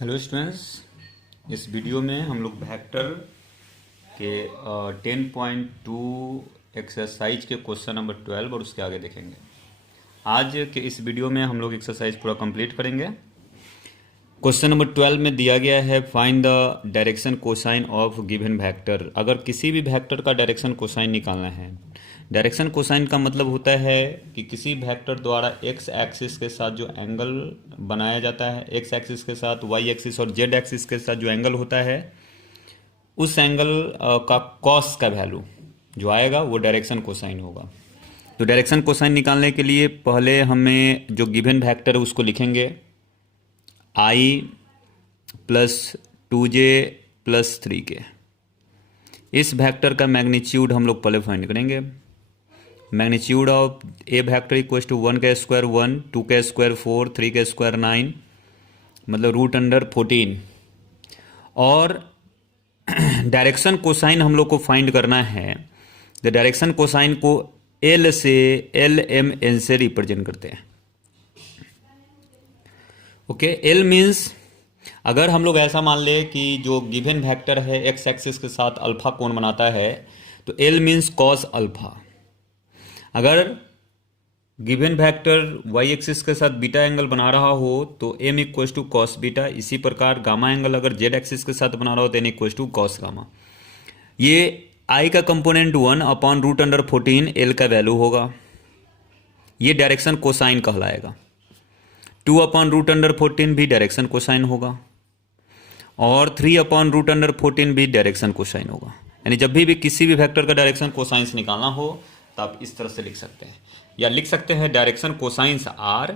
Hello students. इस video में हम लोग वेक्टर के 10.2 एक्सरसाइज के क्वेश्चन नंबर 12 और उसके आगे देखेंगे। आज के इस वीडियो में हम लोग एक्सरसाइज पूरा कंप्लीट करेंगे। क्वेश्चन नंबर 12 में दिया गया है find the direction cosine of given vector. अगर किसी भी वेक्टर का डायरेक्शन कोसाइन निकालना है, डायरेक्शन कोसाइन का मतलब होता है कि किसी वेक्टर द्वारा एक्स एक्सिस के साथ जो एंगल बनाया जाता है, एक्स एक्सिस के साथ वाई एक्सिस और जेड एक्सिस के साथ जो एंगल होता है, उस एंगल का कॉस का वैल्यू जो आएगा वो डायरेक्शन कोसाइन होगा। तो डायरेक्शन कोसाइन निकालने के लिए पहले हमें जो गिवन वेक्टर है उसको लिखेंगे आई प्लस 2j प्लस 3k। इस वेक्टर का मैग्नीट्यूड हम लोग पहले फाइंड करेंगे। Magnitude of a vector equal to 1 का स्क्वायर 1, 2 का स्क्वायर 4, 3 का स्क्वायर 9, मतलब रूट अंडर 14। और डायरेक्शन कोसाइन हम लोग को फाइंड करना है। द डायरेक्शन कोसाइन को एल से एल एम एन से रिप्रेजेंट करते हैं। ओके, एल मीन्स अगर हम लोग ऐसा मान ले कि जो गिवन वेक्टर है एक्स एक्सिस के साथ अल्फा कोण बनाता है, तो एल मीन्स कॉस अल्फा। अगर गिवन वेक्टर वाई एक्सिस के साथ बीटा एंगल बना रहा हो तो M equal to cos beta. इसी प्रकार गामा एंगल अगर जेड एक्सिस के साथ बना रहा हो तो N equal to cos gamma. ये आई का component 1 upon root under 14 L का वैल्यू होगा। ये डायरेक्शन कोसाइन कहलाएगा। 2 अपॉन रूट अंडर 14 भी डायरेक्शन कोसाइन होगा और 3 अपॉन रूट अंडर 14 भी डायरेक्शन कोसाइन होगा। यानी जब भी किसी भी वेक्टर का डायरेक्शन कोसाइंस निकालना हो तो आप इस तरह से लिख सकते हैं, या लिख सकते हैं direction cosines are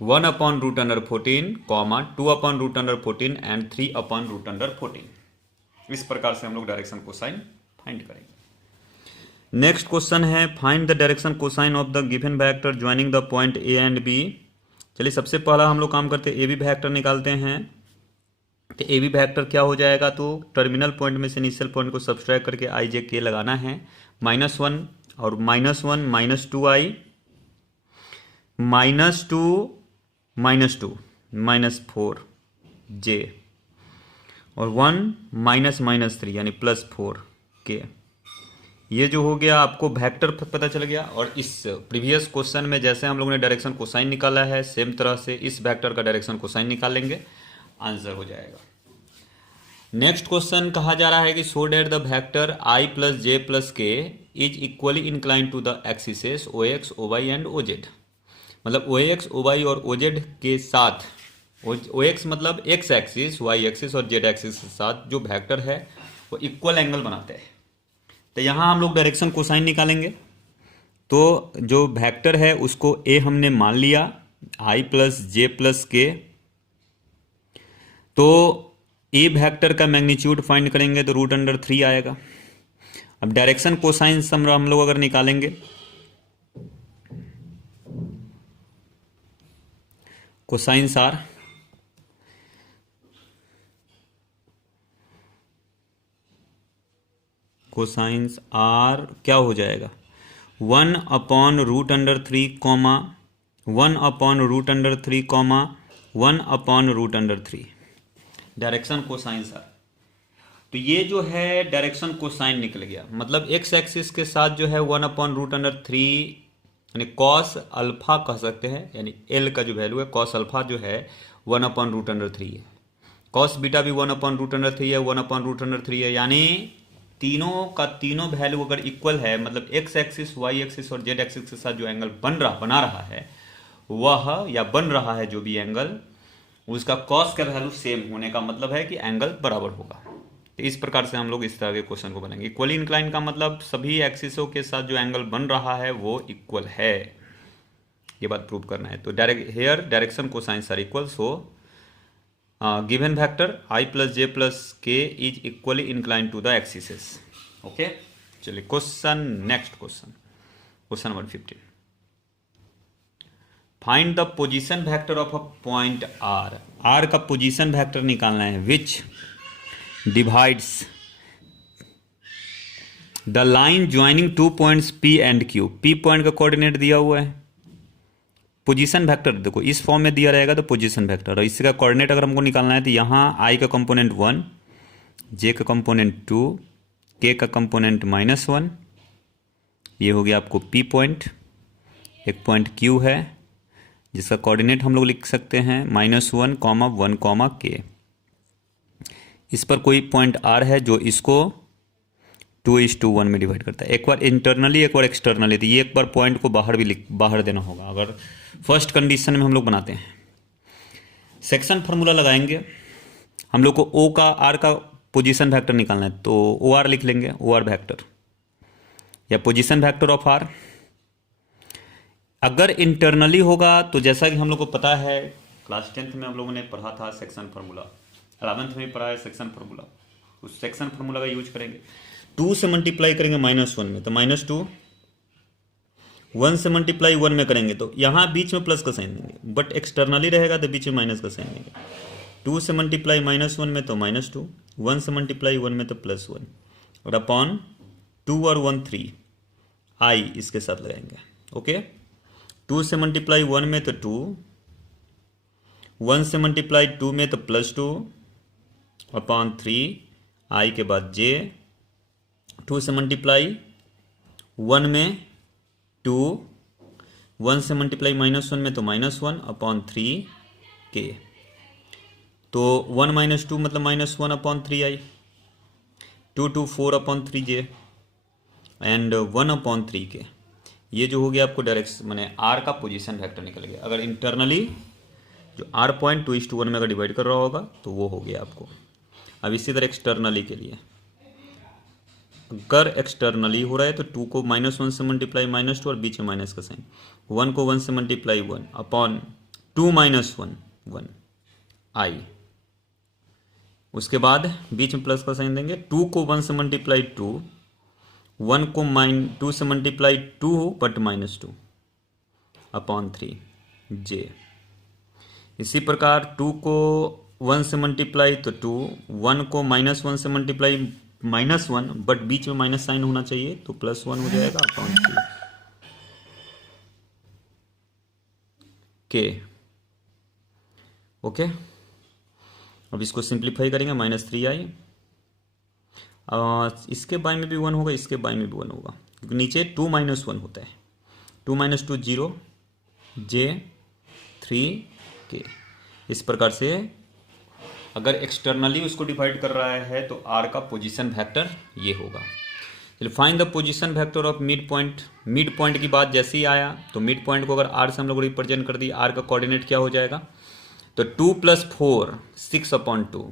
1 upon root under 14 comma 2 upon root under 14 and 3 upon root under 14। इस प्रकार से हम लोग डायरेक्शन कोसाइन फाइंड करेंगे। नेक्स्ट क्वेश्चन है find the direction cosine of the given vector joining the point A and B. चलिए सबसे पहला हम लोग काम करते हैं, ए बी वेक्टर निकालते हैं। तो ए बी वेक्टर क्या हो जाएगा, तो टर्मिनल पॉइंट में से इनिशियल पॉइंट को सब्सट्रैक्ट करके आई जे के लगाना है। -1 और -1 -2i -2 -4j और 1 -3 यानी +4k। ये जो हो गया आपको वेक्टर पता चल गया। और इस प्रीवियस क्वेश्चन में जैसे हम लोगों ने डायरेक्शन कोसाइन निकाला है, सेम तरह से इस वेक्टर का डायरेक्शन कोसाइन निकाल लेंगे, आंसर हो जाएगा। नेक्स्ट क्वेश्चन कहा जा रहा है कि show that the vector i plus J plus K is equally incline to the axes O X O Y and O Z. मतलब ओ एक्स ओ वाई और ओ जेड के साथ, ओ एक्स मतलब एक्स एक्सिस, वाई एक्सिस और Z axis के साथ जो vector है वो इक्वल एंगल बनाते हैं। तो यहाँ हम लोग डायरेक्शन कोसाइन निकालेंगे। तो जो वेक्टर है उसको ए हमने मान लिया, i प्लस जे प्लस के। तो ए वेक्टर का मैग्नीट्यूड फाइंड करेंगे तो रूट अंडर 3 आएगा। अब डायरेक्शन कोसाइन हम लोग अगर निकालेंगे, कोसाइंस आर क्या हो जाएगा, 1 upon root under 3 comma 1 upon root under 3 comma 1 upon root under 3 direction cosine are. तो ये जो है डायरेक्शन कोसाइन निकल गया। मतलब एक्स एक्सिस के साथ जो है 1 अपॉन रूट अंडर 3 यानी कॉस अल्फा कह सकते हैं। यानी एल का जो वैल्यू है कॉस अल्फा जो है 1 अपॉन रूट अंडर 3 है। कॉस बीटा भी 1 अपॉन रूट अंडर 3 है, 1 अपॉन रूट अंडर 3 है। यानी तीनों का तीनों वैल्यू अगर इक्वल है, मतलब एक्स एक्सिस वाई एक्सिस और जेड एक्सिस के साथ जो एंगल बना रहा है वह, या बन रहा है जो भी एंगल, उसका कॉस का वैल्यू सेम होने का मतलब है कि एंगल बराबर होगा। तो इस प्रकार से हम लोग इस तरह के क्वेश्चन को बनाएंगे। इक्वली इंक्लाइन का मतलब सभी एक्सिसों के साथ जो एंगल बन रहा है वो इक्वल है, ये बात प्रूव करना है। तो here direction cosines are equal. So given vector i plus J plus K is equally incline to the axes. Okay, चलिए question, next question number 15। Find the position vector of a point R. R का position vector निकालना है which divides the line joining 2 points P and Q। P point का coordinate दिया हुआ है position vector देखो इस फॉर्म में दिया रहेगा तो पोजीशन वेक्टर, और इसका कोऑर्डिनेट अगर हमको निकालना है तो यहाँ आई का कंपोनेंट 1, जे का कंपोनेंट 2, के का कंपोनेंट -1, ये हो गया आपको पी पॉइंट, एक पॉइंट क्यू है जिसका कोऑर्डिनेट हम लोग लिख सकते हैं -1, 1, के। इस पर कोई पॉइंट आर है जो इसको 2:1 में डिवाइड करता है, एक बार इंटरनली एक बार एक्सटर्नली, तो ये एक बार पॉइंट को बाहर देना होगा अगर फर्स्ट कंडीशन में हम लोग बनाते हैं। सेक्शन फार्मूला लगाएंगे, हम लोग को ओ का आर का पोजीशन वेक्टर निकालना है तो ओ आर लिख लेंगे, ओ आर वेक्टर या पोजीशन वेक्टर ऑफ आर। अगर इंटरनली होगा तो जैसा कि हम लोग को पता है क्लास 10th में हम लोगों ने पढ़ा था सेक्शन फार्मूला, 11th में पढ़ा है सेक्शन फार्मूला, उस सेक्शन फार्मूला का यूज करेंगे। 2 से मल्टीप्लाई करेंगे -1 में तो -2, 1 से मल्टीप्लाई 1 में करेंगे तो यहाँ बीच में प्लस का साइन देंगे, बट एक्सटर्नली रहेगा तो बीच में माइनस का साइन देंगे। 2 से मल्टीप्लाई -1 में तो -2, 1 से मल्टीप्लाई 1 में तो +1, और अपॉन 2 और 1 3, आई इसके साथ लगाएंगे। ओके, 2 से मल्टीप्लाई 1 में तो 2, 1 से मल्टीप्लाई 2 में तो +2, अपॉन 3, आई के बाद जे, 2 से मल्टीप्लाई 1 में 2, 1 से मल्टीप्लाई -1 में तो -1, अपॉन 3 के, तो 1 - 2 मतलब -1 upon 3 I, 2 2 4 upon 3 J, and 1 upon 3 के। ये जो हो गया आपको डायरेक्ट मैंने आर का पोजीशन वेक्टर निकल गया। अगर इंटरनली जो आर पॉइंट 2:1 में अगर डिवाइड कर रहा होगा तो वो हो गया आपको। अब इसी तरह एक्सटर्नली के लिए, अगर एक्सटर्नली हो रहा है तो 2 को -1 से मल्टीप्लाई -2 और बीच में माइनस का साइन, 1 को 1 से मल्टीप्लाई 1 अपॉन 2 - 1 1 आई, उसके बाद बीच में प्लस का साइन देंगे। 2 को 1 से मल्टीप्लाई 2, 1 को 2 से मल्टीप्लाई 2 बट -2 अपॉन 3 जे। इसी प्रकार 2 को 1 से मल्टीप्लाई तो 2, 1 को -1 से मल्टीप्लाई -1 बट बीच में माइनस साइन होना चाहिए तो +1 हो जाएगा अपॉन 3 के। ओके, अब इसको सिंप्लीफाई करेंगे -3 आई, इसके बाय में भी 1 होगा, इसके बाय में भी 1 होगा, क्योंकि नीचे 2 - 1 होता है। 2 - 2 0, जे 3 के। इस प्रकार से अगर एक्सटर्नली उसको डिवाइड कर रहा है तो आर का पोजीशन वेक्टर ये होगा। चलिए find the position vector of mid point. Mid point की बात जैसे ही आया तो मिड पॉइंट को अगर आर से हम लोग रिप्रेजेंट कर दिए, आर का कोऑर्डिनेट क्या हो जाएगा, तो 2 + 4 6 अपॉन 2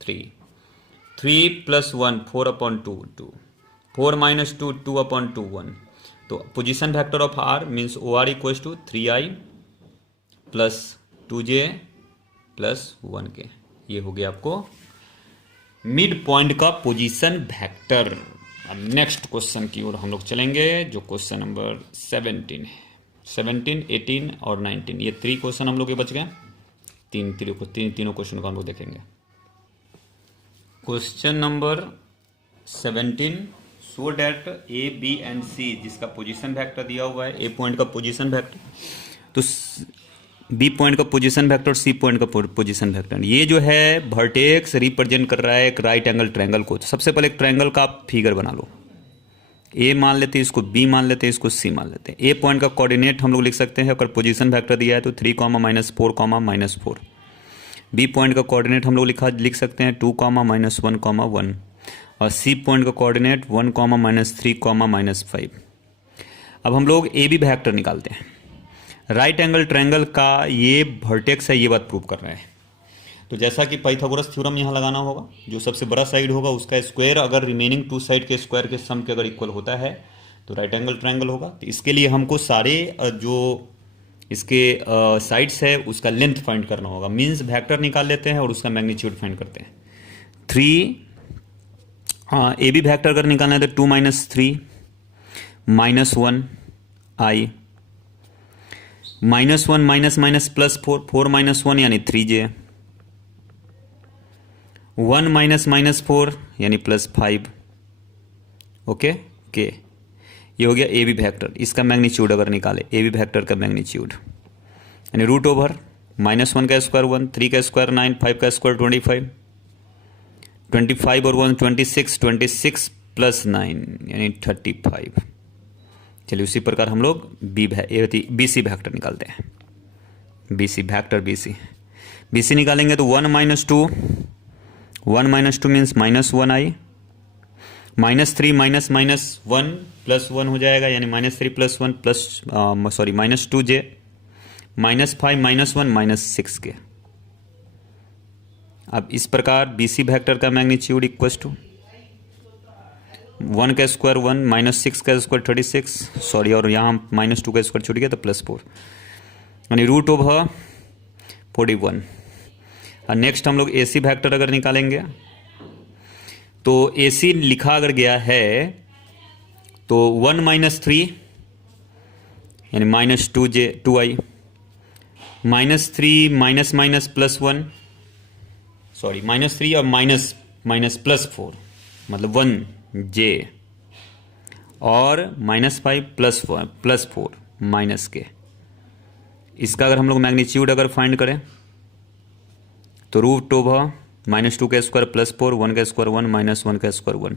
3, 3 + 1 4 अपॉन 2 2, 4 - 2 2 अपॉन 2 1। तो position vector of R means O R equal to 3i + 2j + 1 के। ये हो गया आपको मिड पॉइंट का पोजीशन वेक्टर। अब नेक्स्ट क्वेश्चन की ओर हम लोग चलेंगे जो क्वेश्चन नंबर 17 है। 17, 18 और 19 ये 3 क्वेश्चन हम लोग के बच गए। तीनों क्वेश्चन को हम लोग देखेंगे। Question number 17, so that A B and C जिसका पोजीशन वेक्टर दिया हुआ है, ए पॉइंट का पोजीशन वेक्टर तो बी पॉइंट का पोजीशन वेक्टर और सी पॉइंट का पोजीशन वेक्टर, ये जो है वर्टेक्स रिप्रेजेंट कर रहा है एक राइट एंगल ट्रायंगल को। तो सबसे पहले एक ट्रायंगल का आप फिगर बना लो, ए मान लेते हैं, इसको बी मान लेते हैं, इसको सी मान लेते हैं। ए पॉइंट का कोऑर्डिनेट हम लोग लिख सकते हैं, अगर पोजीशन वेक्टर दिया है तो 3, -4, -4। बी पॉइंट का कोऑर्डिनेट हम लोग लिख सकते हैं 2, -1, 1, और सी पॉइंट का कोऑर्डिनेट 1, -3, -5। अब हम लोग ए बी वेक्टर निकालते हैं। राइट एंगल ट्रायंगल का ये वर्टेक्स है, ये बात प्रूव कर रहा है। तो जैसा कि पाइथागोरस थ्योरम यहाँ लगाना होगा, जो सबसे बड़ा साइड होगा उसका स्क्वायर अगर रिमेनिंग 2 साइड के स्क्वायर के सम के अगर इक्वल होता है तो राइट एंगल ट्रायंगल होगा। तो इसके लिए हमको सारे जो इसके साइड्स है उसका लेंथ फाइंड करना होगा। मीन्स वेक्टर निकाल लेते हैं और उसका मैग्नीट्यूड फाइंड करते हैं। 3 ए बी वेक्टर अगर निकालना है तो 2 - 3 -1 आई, -1 +4 4 - 1 यानी 3j, 1 - -4 यानी +5। ओके के, ये हो गया ए बी वेक्टर। इसका मैग्नीट्यूड अगर निकाले, ए बी वेक्टर का मैग्नीट्यूड यानी रूट ओवर -1 का स्क्वायर 1, 3 का स्क्वायर 9, 5 का स्क्वायर 25, 25 और 1 26, 26 प्लस 9 यानी 35। चलिए उसी प्रकार हम लोग BC वेक्टर निकालते हैं। BC वेक्टर BC निकालेंगे तो 1 - 2, 1 - 2 मीन्स -1i, -3 -1 प्लस 1 हो जाएगा, यानी -3 प्लस 1 प्लस -2j, -5 -1 -6k। अब इस प्रकार BC वेक्टर का मैग्नीट्यूड इक्वल्स टू 1 का स्क्वायर 1, -6 का स्क्वायर 36, सॉरी, और यहाँ -2 का स्क्वायर छूट गया तो +4, यानी रूट ओवर 41। और नेक्स्ट हम लोग AC वेक्टर अगर निकालेंगे तो AC लिखा अगर गया है तो 1 - 3 यानी -2i, -3 -+1, सॉरी -3 और +4 मतलब 1j, और -5 +4 -k। इसका अगर हम लोग मैग्नीट्यूड अगर फाइंड करें तो रूट ओवर -2 का स्क्वायर +4, 1 का स्क्वायर 1, -1 का स्क्वायर 1,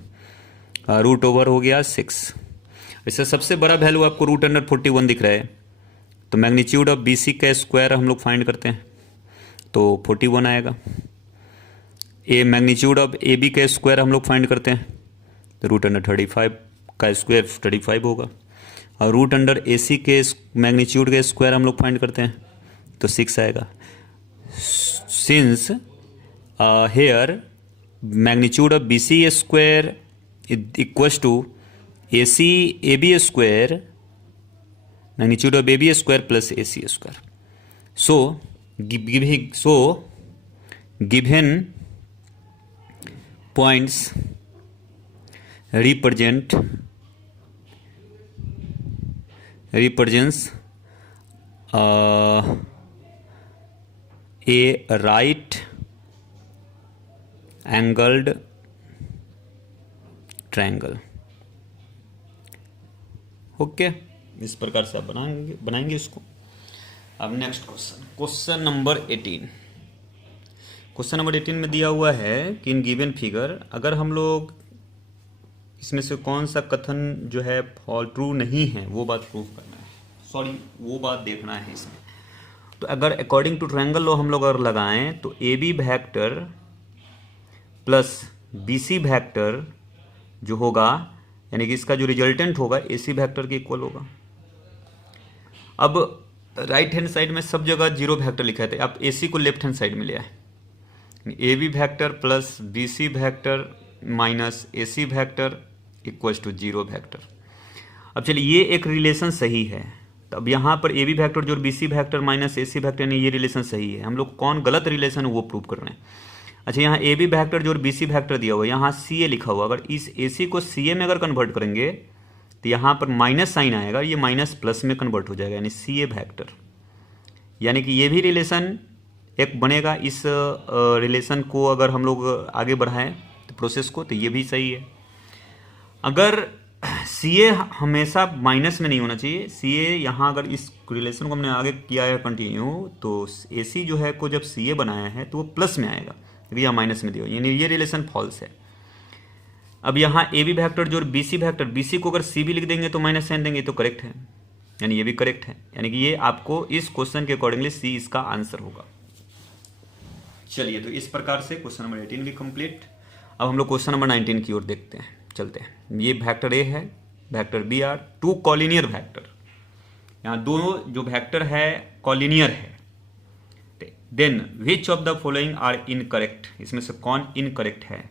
रूट ओवर हो गया 6। इससे सबसे बड़ा वैल्यू आपको √41 दिख रहा है, तो मैग्नीट्यूड ऑफ BC का स्क्वायर हम लोग फाइंड करते हैं तो 41 आएगा। मैग्नीट्यूड ऑफ AB का स्क्वायर हम लोग फाइंड करते हैं तो √35 का स्क्वायर 35 होगा, और √AC के मैग्नीट्यूड का स्क्वायर हम लोग फाइंड करते हैं तो 6 आएगा। Since here magnitude of BC square equals to AB square, magnitude of AB square plus AC square. So given points represents a right angled triangle। Okay, इस प्रकार से आप बनाएंगे इसको। अब next question number 18। Question number 18 में दिया हुआ है कि इन गिवन फिगर अगर हम लोग इसमें से कौन सा कथन जो है ट्रू नहीं है वो बात प्रूफ करना है, सॉरी वो बात देखना है इसमें। तो अगर अकॉर्डिंग टू ट्रायंगल लॉ हम लोग अगर लगाएं तो AB vector plus BC vector जो होगा, यानी कि इसका जो रिजल्टेंट होगा AC वेक्टर के इक्वल होगा। अब राइट हैंड साइड में सब जगह 0 वेक्टर लिखा था, आप AC को लेफ्ट हैंड साइड में ले आए, AB vector plus BC vector minus AC vector equals to 0 vector. अब चलिए ये एक रिलेशन सही है, तो अब यहाँ पर AB वेक्टर जो BC vector minus AC vector, यानी ये रिलेशन सही है। हम लोग कौन गलत रिलेशन है वो प्रूव कर रहे हैं। अच्छा, यहाँ AB वेक्टर जो BC वेक्टर दिया हुआ है, यहाँ CA लिखा हुआ, अगर इस AC को CA में अगर कन्वर्ट करेंगे तो यहाँ पर माइनस साइन आएगा, ये माइनस प्लस में कन्वर्ट हो जाएगा, यानी CA वेक्टर। यानी कि ये भी रिलेशन एक बनेगा। इस रिलेशन को अगर हम लोग आगे बढ़ाएं तो प्रोसेस को, तो ये भी सही है। अगर CA हमेशा माइनस में नहीं होना चाहिए, CA यहाँ अगर इस रिलेशन को हमने आगे किया है कंटिन्यू, तो AC जो है को जब CA बनाया है तो वो प्लस में आएगा, यहाँ माइनस में दिया, यानी ये रिलेशन फॉल्स है। अब यहाँ AB वेक्टर जो BC वेक्टर, BC को अगर CB लिख देंगे तो माइनस साइन देंगे तो करेक्ट है, यानी ये भी करेक्ट है, यानी कि ये आपको इस क्वेश्चन के अकॉर्डिंगली C इसका आंसर होगा। चलिए, तो इस प्रकार से क्वेश्चन नंबर 18 भी कंप्लीट। अब हम लोग क्वेश्चन नंबर 19 की ओर देखते हैं, चलते हैं। ये वेक्टर A है, vector B are two collinear vector. यहाँ दोनों जो वेक्टर है कॉलिनियर है। Then which of the following are incorrect, इसमें से कौन इनकरेक्ट है।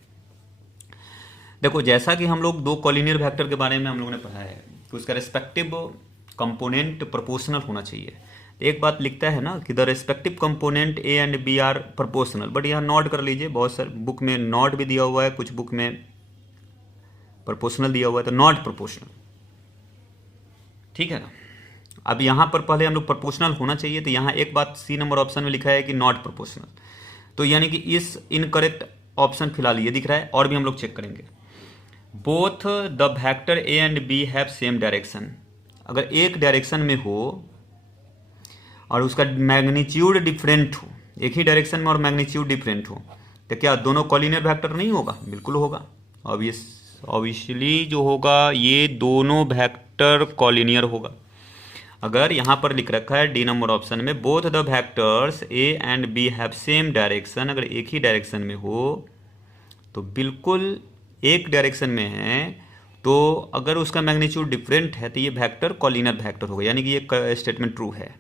देखो, जैसा कि हम लोग दो कॉलिनियर वेक्टर के बारे में हम लोगों ने पढ़ा है कि उसका रेस्पेक्टिव कंपोनेंट प्रोपोर्शनल होना चाहिए। एक बात लिखता है ना कि the respective component A and B are proportional, but यहाँ नॉट कर लीजिए, बहुत सारे बुक में नॉट भी दिया हुआ है, कुछ बुक में प्रोपोर्शनल दिया हुआ है, तो नॉट प्रोपोर्शनल, ठीक है ना। अब यहाँ पर पहले हम लोग प्रोपोर्शनल होना चाहिए, तो यहाँ एक बात C नंबर ऑप्शन में लिखा है कि नॉट प्रोपोर्शनल, तो यानी कि इस इनकरेक्ट ऑप्शन फिलहाल ये दिख रहा है। और भी हम लोग चेक करेंगे। Both the vector A and B have same direction, अगर एक डायरेक्शन में हो और उसका मैग्नीट्यूड डिफरेंट हो, एक ही डायरेक्शन में और मैग्नीट्यूड डिफरेंट हो, तो क्या दोनों कॉलिनियर वेक्टर नहीं होगा? बिल्कुल होगा। ऑब्वियसली जो होगा ये दोनों वेक्टर कॉलिनियर होगा। अगर यहाँ पर लिख रखा है डी नंबर ऑप्शन में both the vectors A and B have same direction, अगर एक ही डायरेक्शन में हो तो बिल्कुल एक डायरेक्शन में है तो अगर उसका मैग्नीट्यूड डिफरेंट है तो ये वेक्टर कॉलिनियर वेक्टर होगा, यानी कि ये स्टेटमेंट ट्रू है।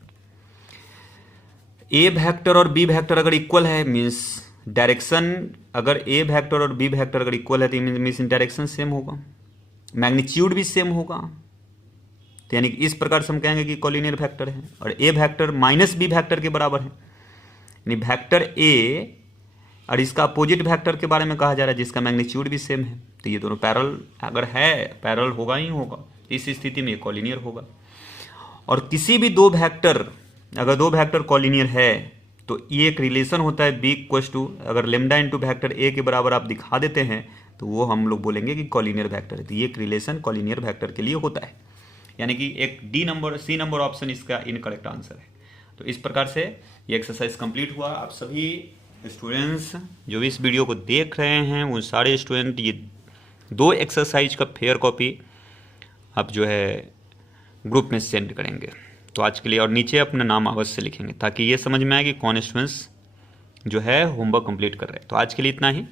ए वेक्टर और बी वेक्टर अगर इक्वल है मीन्स डायरेक्शन, अगर ए वेक्टर और बी वेक्टर अगर इक्वल है तो मीन्स डायरेक्शन सेम होगा, मैग्नीट्यूड भी सेम होगा, तो यानी कि इस प्रकार से हम कहेंगे कि कॉलिनियर वेक्टर है। और ए वेक्टर माइनस बी वेक्टर के बराबर है, यानी वेक्टर ए और इसका अपोजिट वेक्टर के बारे में कहा जा रहा है जिसका मैग्नीट्यूड भी सेम है, तो ये दोनों पैरेलल अगर है, पैरेलल होगा ही होगा, इस स्थिति में कॉलिनियर होगा। और किसी भी दो वेक्टर, अगर दो वेक्टर कॉलिनियर है तो ये एक रिलेशन होता है बी इक्वल्स टू, अगर लेमडा इंटू वेक्टर ए के बराबर आप दिखा देते हैं तो वो हम लोग बोलेंगे कि कॉलिनियर वेक्टर है। तो ये एक रिलेशन कॉलिनियर वेक्टर के लिए होता है, यानी कि एक सी नंबर ऑप्शन इसका इनकरेक्ट आंसर है। तो इस प्रकार से ये एक्सरसाइज कंप्लीट हुआ। आप सभी स्टूडेंट्स जो भी इस वीडियो को देख रहे हैं वो सारे स्टूडेंट ये दो एक्सरसाइज का फेयर कॉपी आप जो है ग्रुप में सेंड करेंगे। तो आज के लिए और नीचे अपना नाम अवश्य लिखेंगे ताकि ये समझ में आए कि कौन स्टूडेंट्स जो है होमवर्क कंप्लीट कर रहे हैं। तो आज के लिए इतना ही।